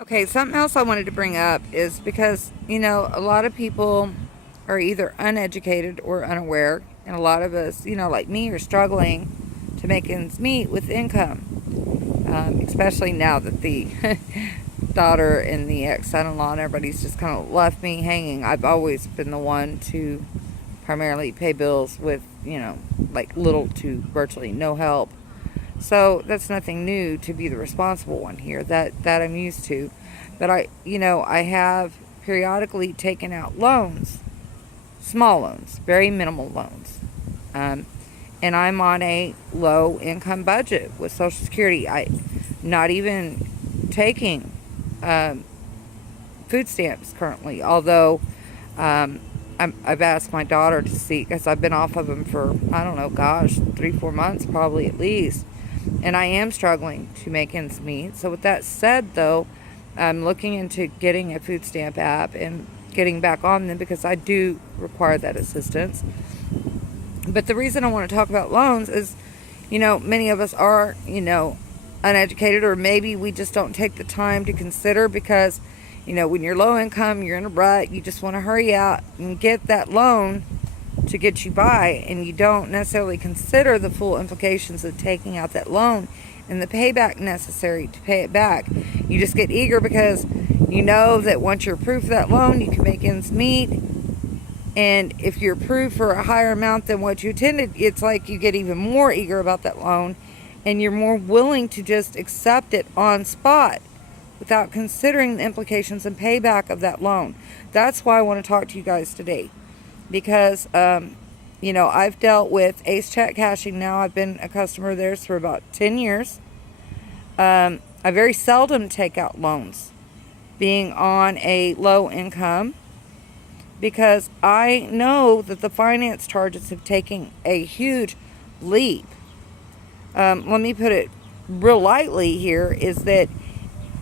Okay, something else I wanted to bring up is because, a lot of people are either uneducated or unaware, and a lot of us, like me, are struggling to make ends meet with income, especially now that the daughter and the ex son in law and everybody's just kind of left me hanging. I've always been the one to primarily pay bills with, like little to virtually no help. So that's nothing new to be the responsible one here. That I'm used to. But I have periodically taken out loans, small loans, very minimal loans. And I'm on a low income budget with Social Security. I'm not even taking food stamps currently, although I've asked my daughter to see, because I've been off of them for, I don't know, gosh, 3-4 months probably at least. And I am struggling to make ends meet. So with that said, though, I'm looking into getting a food stamp app and getting back on them because I do require that assistance. But the reason I want to talk about loans is, many of us are, uneducated, or maybe we just don't take the time to consider because, when you're low income, you're in a rut, you just want to hurry out and get that loan to get you by, and you don't necessarily consider the full implications of taking out that loan and the payback necessary to pay it back. You just get eager because you know that once you're approved for that loan, you can make ends meet. And if you're approved for a higher amount than what you intended, it's like you get even more eager about that loan, and you're more willing to just accept it on spot without considering the implications and payback of that loan. That's why I want to talk to you guys today. Because, I've dealt with Ace Check Cashing now. I've been a customer of theirs for about 10 years. I very seldom take out loans, being on a low income, because I know that the finance charges have taken a huge leap. Let me put it real lightly here, is that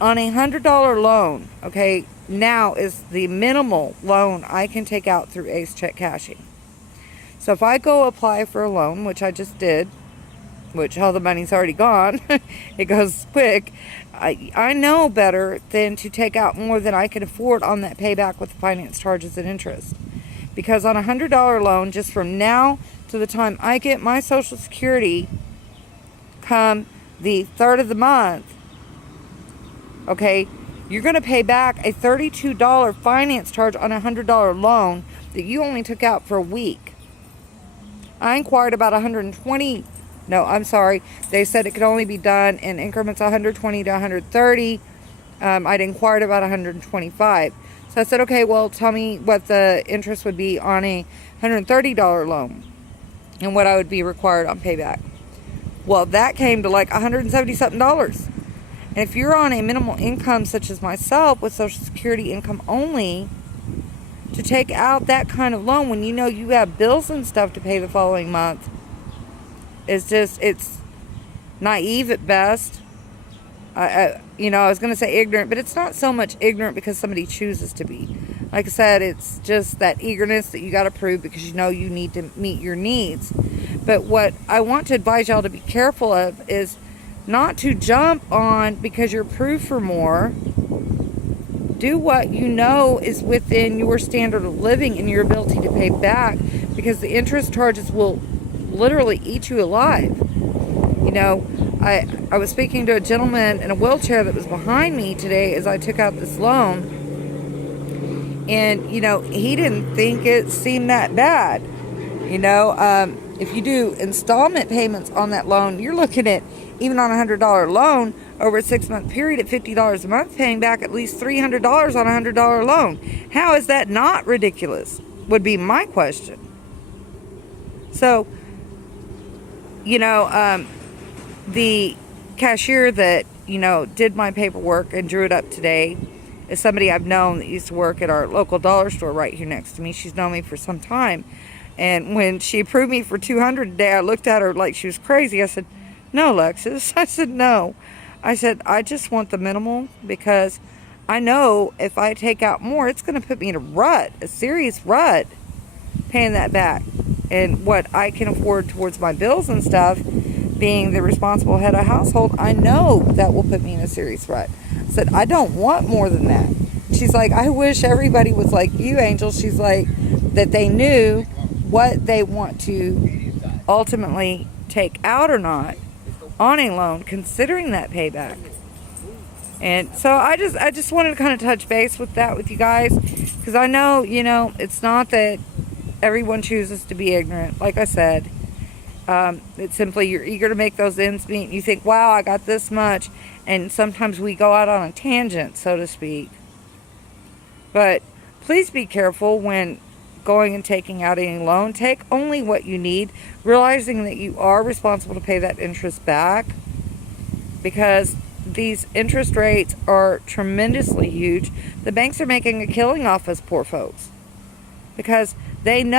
on a $100 loan, okay, now is the minimal loan I can take out through Ace Check Cashing. So if I go apply for a loan, which I just did, which all the money's already gone, it goes quick, I know better than to take out more than I can afford on that payback with the finance charges and interest. Because on a $100 loan, just from now to the time I get my Social Security come the third of the month, okay, you're going to pay back a $32 finance charge on a $100 loan that you only took out for a week. I inquired about 120. No, I'm sorry. They said it could only be done in increments 120 to 130. I'd inquired about 125. So I said, okay, well, tell me what the interest would be on a $130 loan and what I would be required on payback. Well, that came to like $170 something. And if you're on a minimal income such as myself with Social Security income only, to take out that kind of loan when you have bills and stuff to pay the following month, it's naive at best. I was going to say ignorant, but it's not so much ignorant because somebody chooses to be. Like I said, it's just that eagerness that you got to prove because you need to meet your needs. But what I want to advise y'all to be careful of is not to jump on because you're approved for more. Do what you know is within your standard of living and your ability to pay back, because the interest charges will literally eat you alive. I was speaking to a gentleman in a wheelchair that was behind me today as I took out this loan, and he didn't think it seemed that bad. If you do installment payments on that loan, you're looking at, even on a $100 loan over a 6-month period at $50 a month, paying back at least $300 on a $100 loan. How is that not ridiculous? Would be my question. So, the cashier that, did my paperwork and drew it up today is somebody I've known that used to work at our local dollar store right here next to me. She's known me for some time. And when she approved me for $200 a day, I looked at her like she was crazy. I said, no, Lexus. I said, no. I said, I just want the minimal, because I know if I take out more, it's going to put me in a rut, a serious rut, paying that back. And what I can afford towards my bills and stuff, being the responsible head of household, I know that will put me in a serious rut. I said, I don't want more than that. She's like, I wish everybody was like you, Angel. She's like, that they knew what they want to ultimately take out or not on a loan, considering that payback. And so I just wanted to kind of touch base with that with you guys, because I know, it's not that everyone chooses to be ignorant. Like I said, it's simply you're eager to make those ends meet. You think, wow, I got this much. And sometimes we go out on a tangent, so to speak. But please be careful when going and taking out any loan. Take only what you need, realizing that you are responsible to pay that interest back, because these interest rates are tremendously huge. The banks are making a killing off us poor folks, because they know